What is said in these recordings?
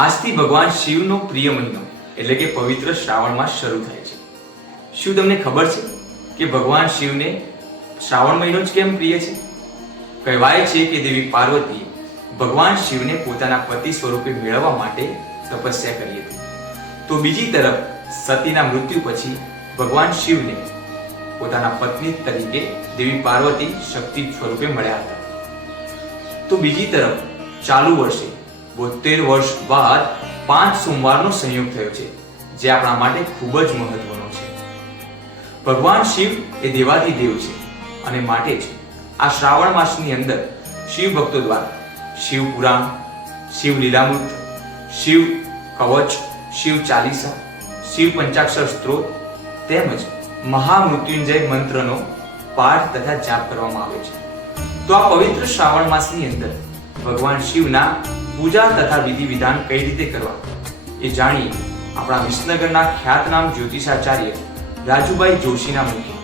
આજથી ભગવાન શિવનો પ્રિય મહિનો એટલે કે પવિત્ર શ્રાવણ માસ શરૂ થાય છે। શું તમને ખબર છે કે ભગવાન શિવને શ્રાવણ મહિનો જ કેમ પ્રિય છે? કહેવાય છે કે દેવી પાર્વતીએ ભગવાન શિવને પોતાના પતિ સ્વરૂપે મેળવવા માટે તપસ્યા કરી હતી। તો બીજી તરફ સતીના મૃત્યુ પછી ભગવાન શિવને પોતાના પત્ની તરીકે દેવી પાર્વતી શક્તિ સ્વરૂપે મળ્યા હતા। તો બીજી તરફ ચાલુ વર્ષે 72 વર્ષ બાદ 5 સોમવારનો સંયોગ થયો છે, જે આપણા માટે ખૂબ જ મહત્વનો છે। ભગવાન શિવ એ દેવાધિદેવ છે અને માટે જ આ શ્રાવણ માસની અંદર શિવ ભક્તો દ્વારા શિવ પુરાણ, શિવ લીલામૃત, શિવ કવચ, શિવ ચાલીસા, શિવ પંચાક્ષર સ્ત્રોત તેમજ મહામૃત્યુંજય મંત્રનો પાઠ તથા જાપ કરવામાં આવે છે। તો આ પવિત્ર શ્રાવણ માસની અંદર ભગવાન શિવના પૂજા તથા વિધિ વિધાન કઈ રીતે કરવા એ જાણીએ આપણા વિસનગરના ખ્યાતનામ જ્યોતિષાચાર્ય રાજુભાઈ જોશીના મુખે।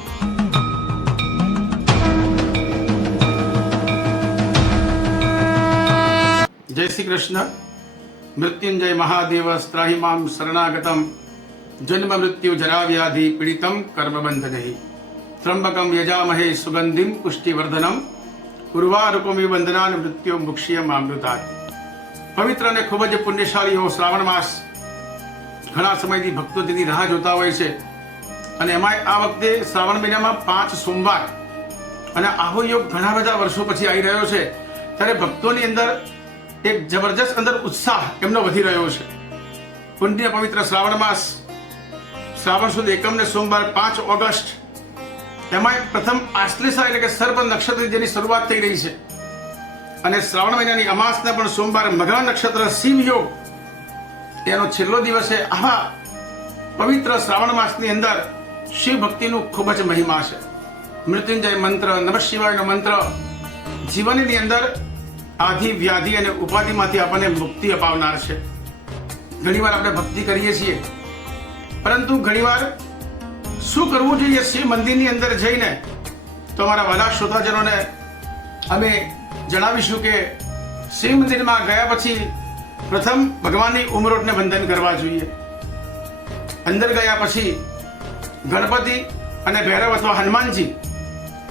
जय श्री कृष्ण। मृत्युंजय महादेव स्त्राहि मां शरणागतम जन्म मृत्यु जरा व्याधि पीड़ितम कर्म बंधनहि त्र्यंबकम यजामहे सुगंधिम पुष्टिवर्धनम उर्वारुकमिव वंदनान मृत्यु मुक्ष्यमामृतात्। पवित्र અને ખૂબ જ પુણ્યશાળી એવો શ્રાવણ માસ ઘણા સમયથી ભક્તો તેની રાહ જોતા હોય છે અને એમાં આ વખતે શ્રાવણ મહિનામાં 5 સોમવાર અને આવો યોગ ઘણા બધા વર્ષો પછી આવી રહ્યો છે, ત્યારે ભક્તોની અંદર એક જબરજસ્ત અંદર ઉત્સાહ એમનો વધી રહ્યો છે। પુણ્ય પવિત્ર શ્રાવણ માસ, શ્રાવણ સુદ એકમ ને સોમવાર 5 ઓગસ્ટ, એમાં પ્રથમ આશ્લેષા એટલે કે સર્પ નક્ષત્ર જેની શરૂઆત થઈ રહી છે અને શ્રાવણ મહિનાની અમાસને પણ સોમવાર મઘા નક્ષત્ર શિવ યોગ એનો છેલ્લો દિવસ છે। આવા પવિત્ર શ્રાવણ માસની અંદર શિવ ભક્તિનું ખૂબ જ મહિમા છે। મૃત્યુંજય મંત્ર, નમઃ શિવાયનો મંત્ર જીવનની અંદર આધિ વ્યાધિ અને ઉપાધિમાંથી આપણને મુક્તિ અપાવનાર છે। ઘણીવાર આપણે ભક્તિ કરીએ છીએ, પરંતુ ઘણીવાર શું કરવું જોઈએ શિવ મંદિરની અંદર જઈને તો અમારા વાલા શ્રોતાજનોને અમે જણાવીશું કે શિવ મંદિરમાં ગયા પછી પ્રથમ ભગવાનની ઉમરોટને વંદન કરવા જોઈએ। અંદર ગયા પછી ગણપતિ અને ભૈરવ અથવા હનુમાનજી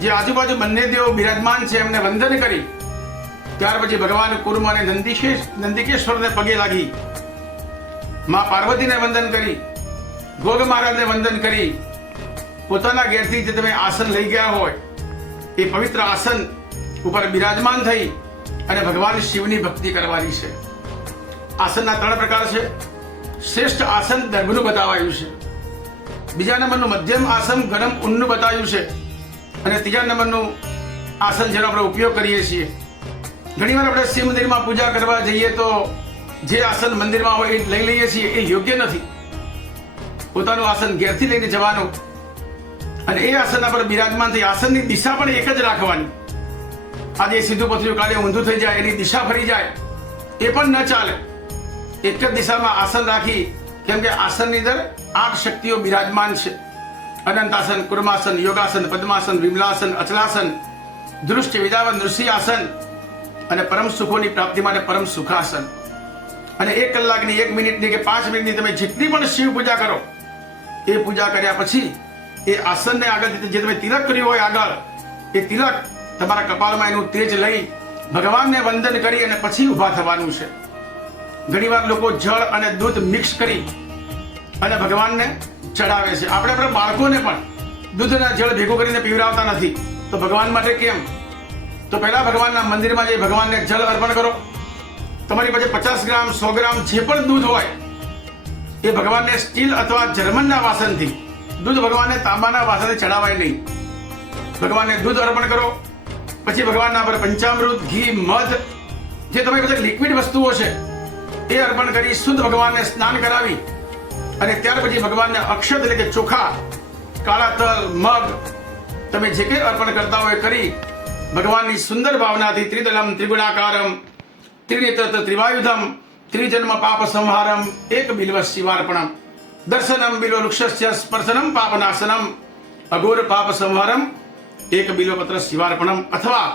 જે આજુબાજુ બંને દેવો બિરાજમાન છે એમને વંદન કરી ત્યાર પછી ભગવાન કુર્મ અને નંદિકેશ્વરને પગે લાગી, માં પાર્વતીને વંદન કરી, ગોગ મહારાજને વંદન કરી, પોતાના ઘેરથી જે તમે આસન લઈ ગયા હોય એ પવિત્ર આસન ઉપર બિરાજમાન થઈ અને ભગવાન શિવની ભક્તિ કરવાની છે। આસનના 3 પ્રકાર છે। શ્રેષ્ઠ આસન દર્ભનું બતાવાયું છે, બીજા નંબરનું મધ્યમ આસન ગરમ ઊનનું બતાવ્યું છે અને ત્રીજા નંબરનું આસન જેનો આપણે ઉપયોગ કરીએ છીએ। ઘણીવાર આપણે શિવ મંદિરમાં પૂજા કરવા જઈએ તો જે આસન મંદિરમાં હોય એ લઈ લઈએ છીએ, એ યોગ્ય નથી। પોતાનું આસન ઘેરથી લઈને જવાનું અને એ આસનના પર બિરાજમાન થઈ આસનની દિશા પણ એક જ રાખવાની। આજે સીધું પથર્યું કાલે ઊંધું થઈ જાય, એની દિશા ફરી જાય એ પણ ન ચાલે। એક જ દિશામાં આસન રાખી, કેમ કે આસનની અંદર 8 શક્તિઓ બિરાજમાન છે। અનંતાસન, કુર્માસન, યોગાસન, પદ્માસન, વિમલાસન, અચલાસન, દૃષ્ટિ વિદાવન, ઋષિ આસન અને પરમ સુખોની પ્રાપ્તિ માટે પરમ સુખાસન। અને 1 કલાકની, 1 મિનિટની કે 5 મિનિટની તમે જેટલી પણ શિવ પૂજા કરો એ પૂજા કર્યા પછી એ આસનને આગળ જે તમે તિલક કર્યું હોય આગળ એ તિલક તમારા કપાળમાં એનું તેજ લઈ ભગવાનને વંદન કરી અને પછી ઊભા થવાનું છે। ઘણીવાર લોકો જળ અને દૂધ મિક્સ કરી અને ભગવાનને ચડાવે છે। આપણે આપણા બાળકોને પણ દૂધ અને જળ ભેગું કરીને પીવડાવતા નથી, તો ભગવાન માટે કેમ? તો પહેલા ભગવાનના મંદિરમાં જઈ ભગવાનને જળ અર્પણ કરો। તમારી પાસે 50 ગ્રામ, 100 ગ્રામ જે પણ દૂધ હોય એ ભગવાનને સ્ટીલ અથવા જર્મનના વાસણથી, દૂધ ભગવાનને તાંબાના વાસણથી ચડાવાય નહીં। ભગવાનને દૂધ અર્પણ કરો, પછી ભગવાનના પર પંચામૃત, ઘી, મધ જે તમારી પાસે લિક્વિડ વસ્તુઓ છે એ અર્પણ કરી શુદ્ધ ભગવાનને સ્નાન કરાવી અને ત્યાર પછી ભગવાનને અક્ષત એટલે કે ચોખા, કાળા તલ, મગ તમે જે કંઈ અર્પણ કરતા હોય કરી ભગવાનની સુંદર ભાવનાથી ત્રિદલમ ત્રિગુણાકારમ ત્રિનેત્ર ત્રિવાયુધમ ત્રિજન્મ પાપ સંહારમ એક બિલ્વ શિવાર્પણમ દર્શનમ બિલ્વ વૃક્ષસ્ય સ્પર્શનમ પાપનાશનમ અઘોર પાપ સંહારમ એક બિલ્વપત્ર શિવાર્પણમ અથવા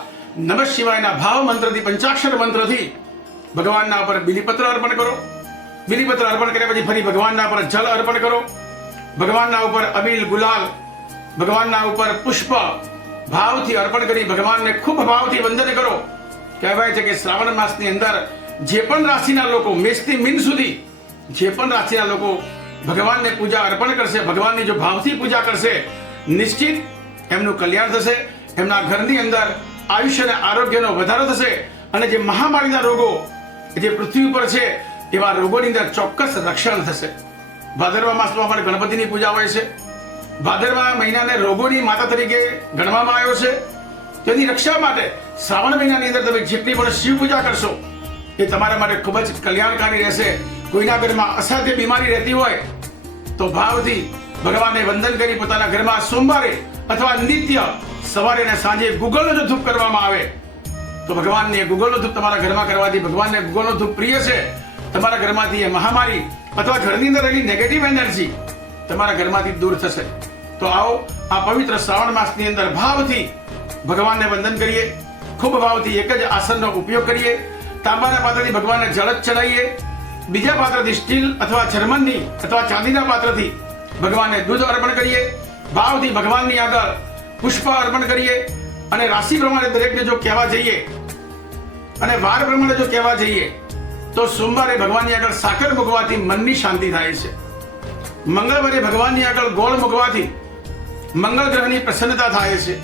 નમઃ શિવાયના ભાવ મંત્રથી, પંચાક્ષર મંત્રથી ભગવાનના ઉપર બિલીપત્ર અર્પણ કરો બિલીપત્ર અર્પણ કર્યા પછી ફરી ભગવાનના પર જલ અર્પણ કરો. ભગવાનના ઉપર અબીલ ગુલાલ, ભગવાનના ઉપર પુષ્પ ભાવથી અર્પણ કરી ભગવાનને ખૂબ ભાવથી વંદન કરો. કહેવાય છે કે શ્રાવણ માસની અંદર જે પણ રાશિના લોકો, મેષથી મીન સુધી જે પણ રાશિના લોકો ભગવાનને પૂજા અર્પણ કરશે, ભગવાનની જો ભાવથી પૂજા કરશે, નિશ્ચિત એમનું કલ્યાણ થશે. એમના ઘરની અંદર આયુષ્ય અને આરોગ્યનો વધારો થશે અને જે મહામારીના રોગો જે પૃથ્વી ઉપર છે એવા રોગોની અંદર ચોક્કસ રક્ષણ થશે. ભાદરવા માસમાં પણ ગણપતિની પૂજા હોય છે. ભાદરવા મહિનાને રોગોની માતા તરીકે ગણવામાં આવ્યો છે. તેની રક્ષા માટે શ્રાવણ મહિનાની અંદર તમે જેટલી પણ શિવ પૂજા કરશો એ તમારા માટે ખૂબ જ કલ્યાણકારી રહેશે. કોઈના ઘરમાં અસાધ્ય બીમારી રહેતી હોય તો ભાવથી ભગવાનને વંદન કરી પોતાના ઘરમાં સોમવારે અથવા નિત્ય સવારે અને સાંજે ગુગળનો જો ધૂપ કરવામાં આવે તો ભગવાનને ગુગળનો ધૂપ તમારા ઘરમાં કરવાથી ભગવાનને ગુગળનો ધૂપ પ્રિય છે. તમારા ઘરમાંથી એ મહામારી અથવા ઘરની અંદર રહેલી નેગેટિવ એનર્જી તમારા ઘરમાંથી દૂર થશે. તો આવો આ પવિત્ર શ્રાવણ માસની અંદર ભાવથી ભગવાનને વંદન કરીએ. ખૂબ ભાવથી એક જ આસનનો ઉપયોગ કરીએ. તાંબાના પાત્રથી ભગવાનને જળ જ ચડાવીએ. બીજા પાત્રથી સ્ટીલ અથવા જર્મનની અથવા ચાંદીના પાત્રથી ભગવાનને દૂધ અર્પણ કરીએ. ભાવથી ભગવાનની આગળ પુષ્પ અર્પણ કરીએ. અને રાશિ પ્રમાણે દરેકને જો કહેવા જઈએ અને વાર પ્રમાણે જો કહેવા જઈએ તો સોમવારે ભગવાનની આગળ સાકર મૂકવાથી મનની શાંતિ થાય છે. મંગળવારે ભગવાનની આગળ ગોળ મૂકવાથી મંગળ ગ્રહની પ્રસન્નતા થાય છે.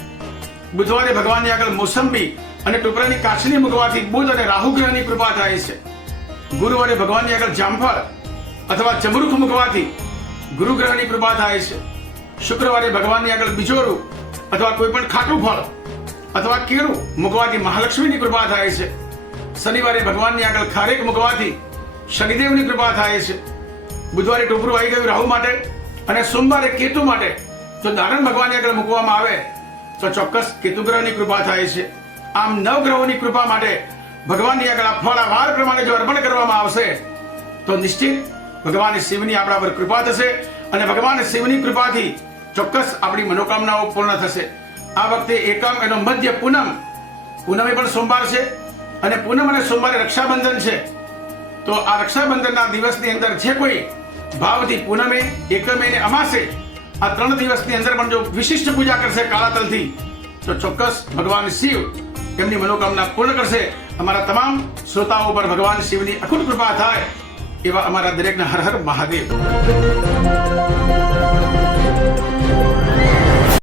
બુધવારે ભગવાનની આગળ મોસંબી અને ટોપરાની કાચની મૂકવાથી બુધ અને રાહુ ગ્રહની કૃપા થાય છે. ગુરુવારે ભગવાનની આગળ જામફળ અથવા ચમરૂખ મૂકવાથી ગુરુ ગ્રહની કૃપા થાય છે. શુક્રવારે ભગવાનની આગળ બિજોરું અથવા કોઈ પણ ખાટું ફળ અથવા કેળું મૂકવાથી મહાલક્ષ્મીની કૃપા થાય છે. શનિવારે ભગવાનની આગળ ખારેક મૂકવાથી શનિદેવની કૃપા થાય છે. બુધવારે ટોપરું આવી ગયું રાહુ માટે અને સોમવારે કેતુ માટે જો દાનણ ભગવાનની આગળ મૂકવામાં આવે તો ચોક્કસ કેતુ ગ્રહની કૃપા થાય છે. આમ નવ ગ્રહોની કૃપા માટે ભગવાનની આગળ આ ફળ વાર પ્રમાણે જો અર્પણ કરવામાં આવશે તો નિશ્ચિત ભગવાન શિવની આપણા પર કૃપા થશે અને ભગવાન શિવની કૃપાથી ચોક્કસ આપણી મનોકામનાઓ પૂર્ણ થશે. આ વખતે એકમ એનો મધ્ય પૂનમે પણ સોમવાર છે અને પૂનમ અને સોમવારે રક્ષાબંધન છે. તો આ રક્ષાબંધનના દિવસની અંદર જે કોઈ ભાવથી પૂનમે, એકમે અને અમાસે આ 3 દિવસની અંદર પણ જો વિશિષ્ટ પૂજા કરશે કાળા તલથી તો ચોક્કસ ભગવાન શિવ એમની મનોકામના પૂર્ણ કરશે. અમારા તમામ શ્રોતાઓ પર ભગવાન શિવની અખૂટ કૃપા થાય એવા અમારા દરેકના હર હર મહાદેવ.